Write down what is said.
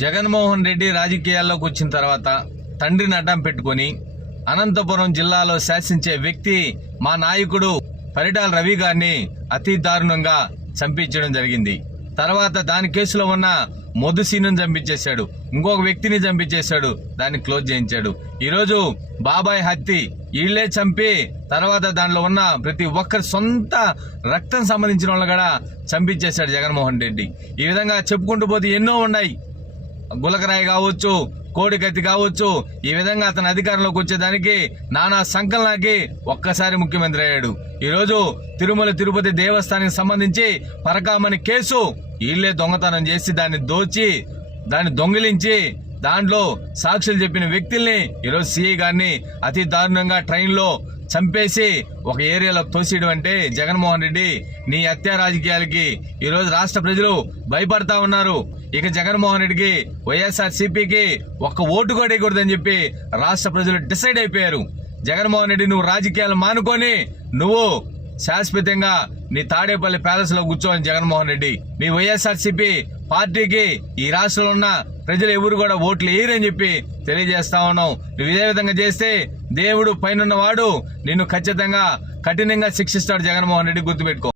జగన్మోహన్ రెడ్డి రాజకీయాల్లోకి వచ్చిన తర్వాత తండ్రిని అడ్డం పెట్టుకుని అనంతపురం జిల్లాలో శాసించే వ్యక్తి మా నాయకుడు పరిటాల రవి గారిని అతి దారుణంగా చంపించడం జరిగింది. తర్వాత దాని కేసులో ఉన్న మొదుసీను చంపించేశాడు, ఇంకొక వ్యక్తిని చంపించేశాడు, దాన్ని క్లోజ్ చేయించాడు. ఈరోజు బాబాయ్ హత్య వీళ్లే చంపి తర్వాత దానిలో ఉన్న ప్రతి ఒక్కరి సొంత రక్తం సంబంధించిన వాళ్ళు కూడా చంపించేశాడు జగన్మోహన్ రెడ్డి. ఈ విధంగా చెప్పుకుంటూ పోతే ఎన్నో ఉన్నాయి. గులకరాయి కావచ్చు, కోడికత్తి కావచ్చు, ఈ విధంగా అతని అధికారంలోకి వచ్చేదానికి నానా సంకలనాకి ఒక్కసారి ముఖ్యమంత్రి అయ్యాడు. ఈరోజు తిరుమల తిరుపతి దేవస్థానానికి సంబంధించి పరకామణి కేసు వీళ్లే దొంగతనం చేసి దాన్ని దోచి దాన్ని దొంగిలించి దాంట్లో సాక్షులు చెప్పిన వ్యక్తుల్ని ఈరోజు సిఐ గారిని అతి దారుణంగా ట్రైన్లో చంపేసి ఒక ఏరియాలో తోసేయడం అంటే జగన్మోహన్ రెడ్డి నీ హత్యా రాజకీయాలకి ఈరోజు రాష్ట్ర ప్రజలు భయపడతా ఉన్నారు. ఇక జగన్మోహన్ రెడ్డికి వైఎస్ఆర్సీపీకి ఒక్క ఓటు కూడా వేయకూడదని చెప్పి రాష్ట్ర ప్రజలు డిసైడ్ అయిపోయారు. జగన్మోహన్ రెడ్డి నువ్వు రాజకీయాలు మానుకొని నువ్వు శాశ్వతంగా నీ తాడేపల్లి ప్యాలెస్ లో కూర్చోని జగన్మోహన్ రెడ్డి మీ వైఎస్ఆర్సీపీ పార్టీకి ఈ రాష్ట్రంలో ఉన్న ప్రజలు ఎవరు కూడా ఓట్లు వేయరని చెప్పి తెలియజేస్తా ఉన్నావు. నువ్వు ఇదే విధంగా చేస్తే దేవుడు పైనున్న వాడు నిన్ను ఖచ్చితంగా కఠినంగా శిక్షిస్తాడు. జగన్మోహన్ రెడ్డి గుర్తుపెట్టుకో.